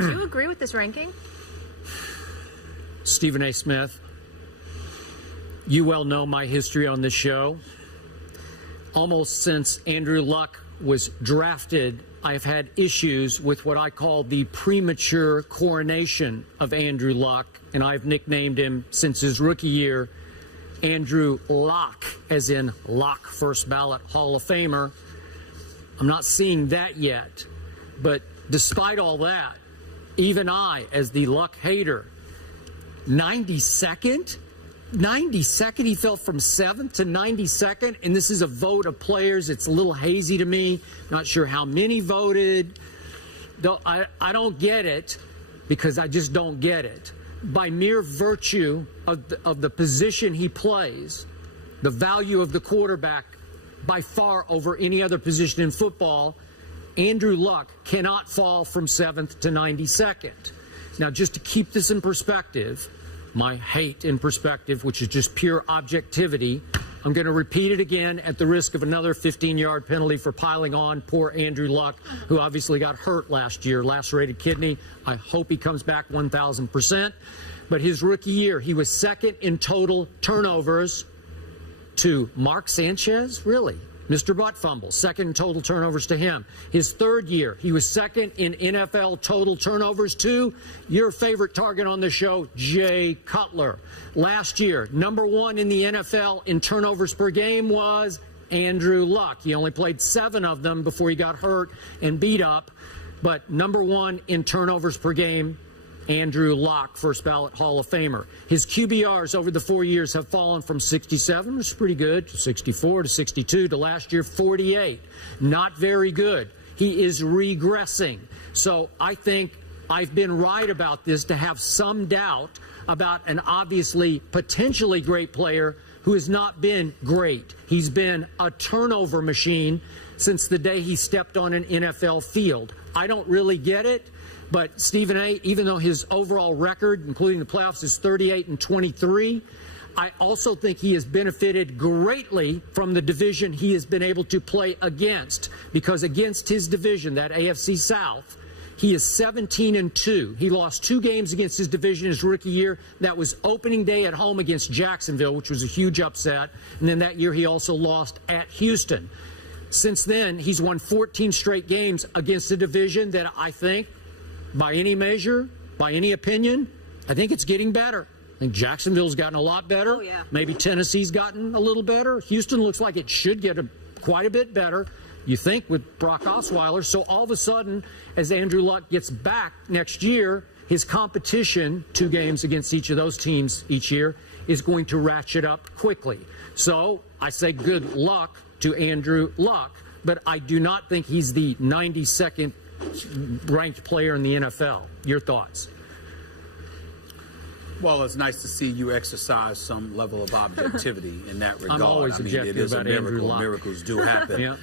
Do you agree with this ranking? Stephen A. Smith, you well know my history on this show. Almost since Andrew Luck was drafted, I've had issues with what I call the premature coronation of Andrew Luck, and I've nicknamed him since his rookie year Andrew Lock, as in Lock, first ballot Hall of Famer. I'm not seeing that yet, but despite all that, even I, as the Luck hater, 92nd? 92nd, he fell from 7th to 92nd, and this is a vote of players. It's a little hazy to me. Not sure how many voted. Though I don't get it, because I just don't get it. By mere virtue of the position he plays, the value of the quarterback by far over any other position in football, Andrew Luck cannot fall from 7th to 92nd. Now, just to keep this in perspective, my hate in perspective, which is just pure objectivity, I'm going to repeat it again at the risk of another 15-yard penalty for piling on poor Andrew Luck, who obviously got hurt last year, lacerated kidney. I hope he comes back 1,000%. But his rookie year, he was second in total turnovers to Mark Sanchez, really? Mr. Butt Fumble, second in total turnovers to him. His third year, he was second in NFL total turnovers to your favorite target on the show, Jay Cutler. Last year, number 1 in the NFL in turnovers per game was Andrew Luck. He only played 7 of them before he got hurt and beat up. But number 1 in turnovers per game, Andrew Luck, first ballot Hall of Famer. His QBRs over the 4 years have fallen from 67, which is pretty good, to 64, to 62, to last year 48. Not very good. He is regressing. So I think I've been right about this, to have some doubt about an obviously potentially great player who has not been great. He's been a turnover machine since the day he stepped on an NFL field. I don't really get it. But Stephen A., even though his overall record, including the playoffs, is 38-23, I also think he has benefited greatly from the division he has been able to play against. Because against his division, that AFC South, he is 17-2. He lost 2 games against his division his rookie year. That was opening day at home against Jacksonville, which was a huge upset. And then that year he also lost at Houston. Since then, he's won 14 straight games against a division that I think, by any measure, by any opinion, I think it's getting better. I think Jacksonville's gotten a lot better. Oh, yeah. Maybe Tennessee's gotten a little better. Houston looks like it should get quite a bit better, you think, with Brock Osweiler. So all of a sudden, as Andrew Luck gets back next year, his competition, 2 games against each of those teams each year, is going to ratchet up quickly. So I say good luck to Andrew Luck, but I do not think he's the 92nd ranked player in the NFL. Your thoughts? Well, it's nice to see you exercise some level of objectivity in that regard. I'm always objective it is about a miracle. Andrew Luck. Miracles do happen. Yeah.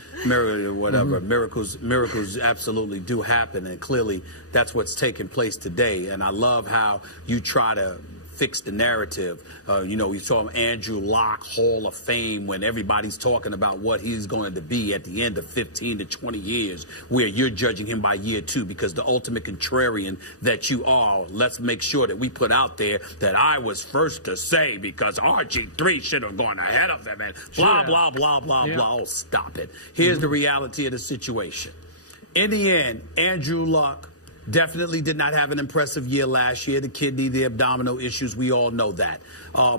Miracles absolutely do happen, and clearly that's what's taking place today. And I love how you try to fix the narrative. We saw Andrew Luck, Hall of Fame, when everybody's talking about what he's going to be at the end of 15 to 20 years, where you're judging him by year 2, because the ultimate contrarian that you are, let's make sure that we put out there that I was first to say, because RG3 should have gone ahead of him, and blah, blah, blah, blah, blah. Oh, stop it. Here's the reality of the situation. In the end, Andrew Luck definitely did not have an impressive year last year. The kidney, the abdominal issues, we all know that.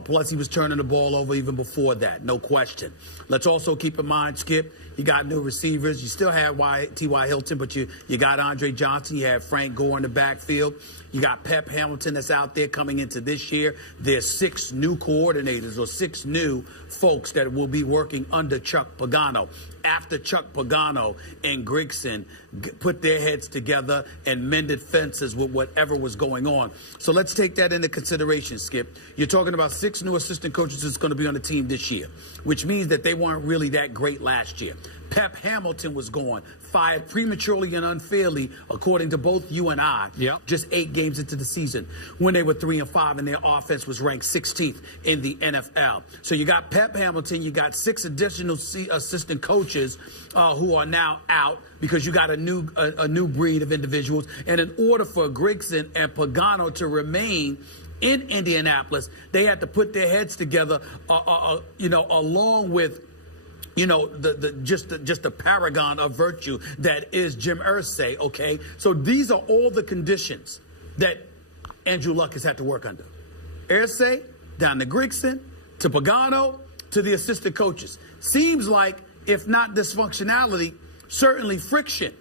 Plus, he was turning the ball over even before that, no question. Let's also keep in mind, Skip, you got new receivers. You still have T.Y. Hilton, but you got Andre Johnson. You have Frank Gore in the backfield. You got Pep Hamilton that's out there coming into this year. There's 6 new coordinators, or 6 new folks that will be working under Chuck Pagano. After Chuck Pagano and Grigson put their heads together and mended fences with whatever was going on. So let's take that into consideration, Skip. You're talking about 6 new assistant coaches that's going to be on the team this year, which means that they weren't really that great last year. Pep Hamilton was gone, fired prematurely and unfairly, according to both you and I. Yep. Just 8 games into the season, when they were 3-5, and their offense was ranked 16th in the NFL. So you got Pep Hamilton, you got 6 additional assistant coaches who are now out because you got a new breed of individuals. And in order for Grigson and Pagano to remain in Indianapolis, they had to put their heads together, along with, just the paragon of virtue that is Jim Irsay. Okay, so these are all the conditions that Andrew Luck has had to work under. Irsay, down to Grigson, to Pagano, to the assistant coaches. Seems like, if not dysfunctionality, certainly friction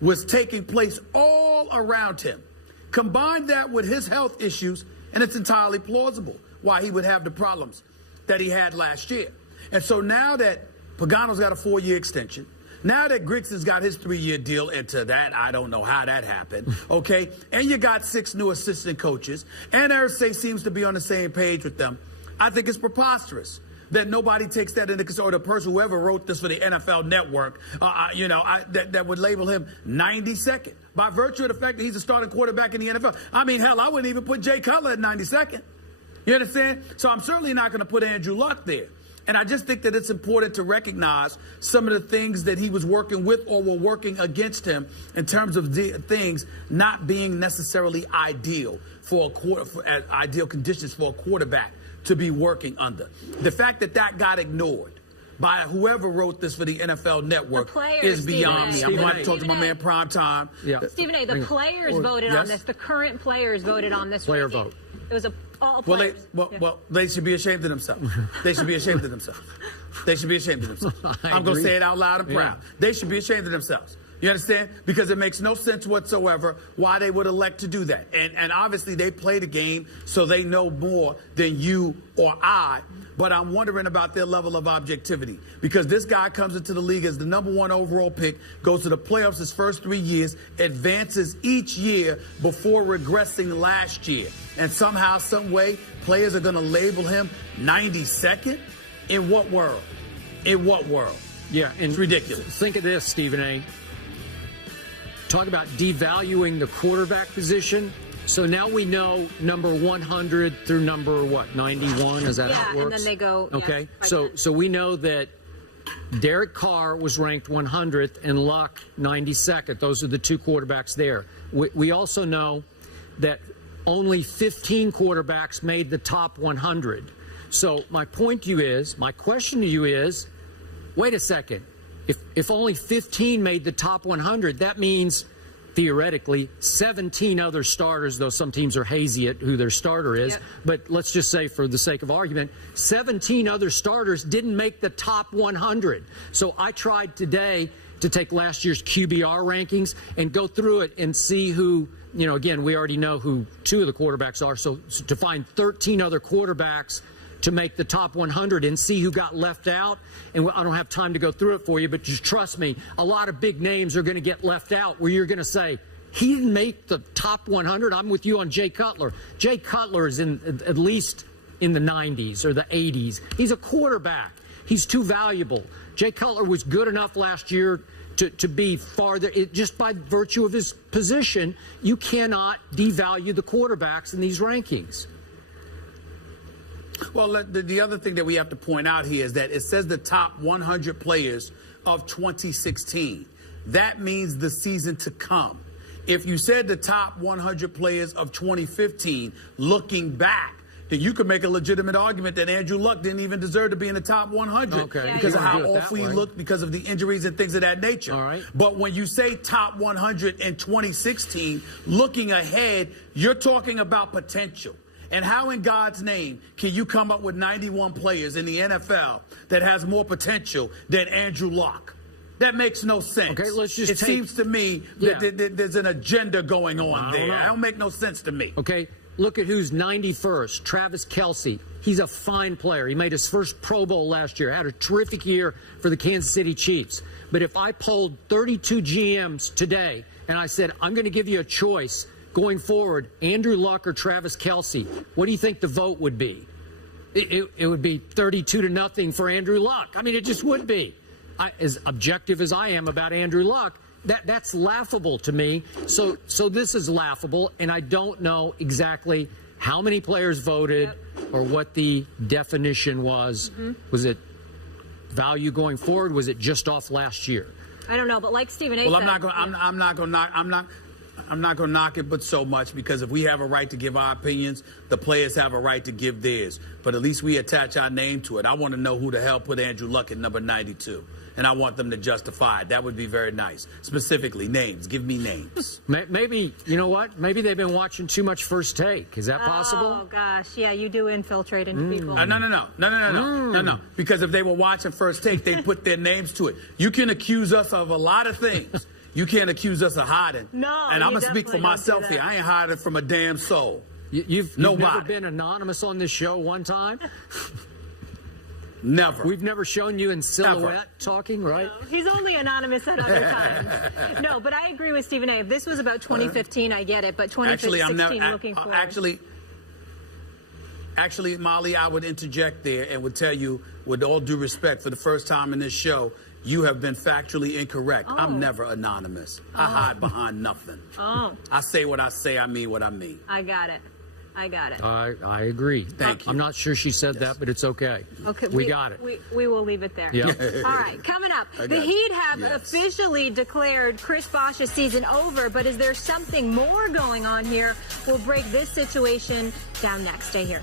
was taking place all around him. Combine that with his health issues, and it's entirely plausible why he would have the problems that he had last year. And so now that Pagano's got a 4-year extension, now that Grigson's got his 3-year deal into that, I don't know how that happened, okay? And you got 6 new assistant coaches, and Irsay seems to be on the same page with them. I think it's preposterous that nobody takes that into consideration, or the person whoever wrote this for the NFL Network, that would label him 92nd by virtue of the fact that he's a starting quarterback in the NFL. I mean, hell, I wouldn't even put Jay Cutler at 92nd. You understand? So I'm certainly not going to put Andrew Luck there. And I just think that it's important to recognize some of the things that he was working with or were working against him in terms of things not being necessarily ideal ideal conditions for a quarterback to be working under. The fact that got ignored by whoever wrote this for the NFL Network is beyond me. I'm going to talk to my man Prime Time. Yeah. Stephen A., the players voted on this. The current players voted on this. Player vote. It was all players. Well, they should be ashamed of themselves. They should be ashamed of themselves. They should be ashamed of themselves. I'm going to say it out loud and proud. Yeah. They should be ashamed of themselves. You understand? Because it makes no sense whatsoever why they would elect to do that. And obviously they play the game, so they know more than you or I. But I'm wondering about their level of objectivity, because this guy comes into the league as the #1 overall pick, goes to the playoffs his first 3 years, advances each year before regressing last year. And somehow, some way, players are going to label him 92nd? In what world? In what world? Yeah, and it's ridiculous. Think of this, Stephen A. Talk about devaluing the quarterback position. So now we know number 100 through number, 91? Is that how it works? And then they go. Okay, so we know that Derek Carr was ranked 100th and Luck 92nd. Those are the 2 quarterbacks there. We also know that only 15 quarterbacks made the top 100. So my question to you is, wait a second. If only 15 made the top 100, that means theoretically 17 other starters, though some teams are hazy at who their starter is. Yep. But let's just say, for the sake of argument, 17 other starters didn't make the top 100. So I tried today to take last year's QBR rankings and go through it and see who, again, we already know who 2 of the quarterbacks are. So to find 13 other quarterbacks to make the top 100 and see who got left out. And I don't have time to go through it for you, but just trust me, a lot of big names are going to get left out where you're going to say, he didn't make the top 100. I'm with you on Jay Cutler. Jay Cutler is at least in the 90s or the 80s. He's a quarterback. He's too valuable. Jay Cutler was good enough last year to be farther. Just by virtue of his position, you cannot devalue the quarterbacks in these rankings. Well, the other thing that we have to point out here is that it says the top 100 players of 2016. That means the season to come. If you said the top 100 players of 2015, looking back, then you could make a legitimate argument that Andrew Luck didn't even deserve to be in the top 100 because of how awful he looked, because of the injuries and things of that nature. All right. But when you say top 100 in 2016, looking ahead, you're talking about potential. And how in God's name can you come up with 91 players in the NFL that has more potential than Andrew Luck? That makes no sense. Okay, let's just seems to me that there's an agenda going on there. That don't make no sense to me. Okay, look at who's 91st. Travis Kelce. He's a fine player. He made his first Pro Bowl last year. Had a terrific year for the Kansas City Chiefs. But if I polled 32 GMs today and I said, I'm going to give you a choice going forward, Andrew Luck or Travis Kelce, what do you think the vote would be? It would be 32-0 for Andrew Luck. I mean, it just would be. as objective as I am about Andrew Luck, that's laughable to me. So this is laughable, and I don't know exactly how many players voted or what the definition was. Was it value going forward? Was it just off last year? I don't know, but like Stephen A. said, I'm not going to knock it, but so much, because if we have a right to give our opinions, the players have a right to give theirs. But at least we attach our name to it. I want to know who the hell put Andrew Luck at number 92. And I want them to justify it. That would be very nice. Specifically, names. Give me names. Maybe, you know what? Maybe they've been watching too much First Take. Is that possible? Oh, gosh. Yeah, you do infiltrate into people. No. Because if they were watching First Take, they'd put their names to it. You can accuse us of a lot of things. You can't accuse us of hiding. No, and I'm going to speak for myself here. I ain't hiding from a damn soul. You've never been anonymous on this show one time? Never. We've never shown you in silhouette talking, right? No, he's only anonymous at other times. No, but I agree with Stephen A. If this was about 2015, I get it. But 2016, looking forward. Actually, Molly, I would interject there and would tell you, with all due respect, for the first time in this show, you have been factually incorrect. Oh. I'm never anonymous. I hide behind nothing. Oh. I say what I say. I mean what I mean. I got it. I agree. Thank you. I'm not sure she said that, but it's okay. Okay, we got it. We will leave it there. Yeah. All right, coming up, the Heat have officially declared Chris Bosh's season over, but is there something more going on here? We'll break this situation down next. Stay here.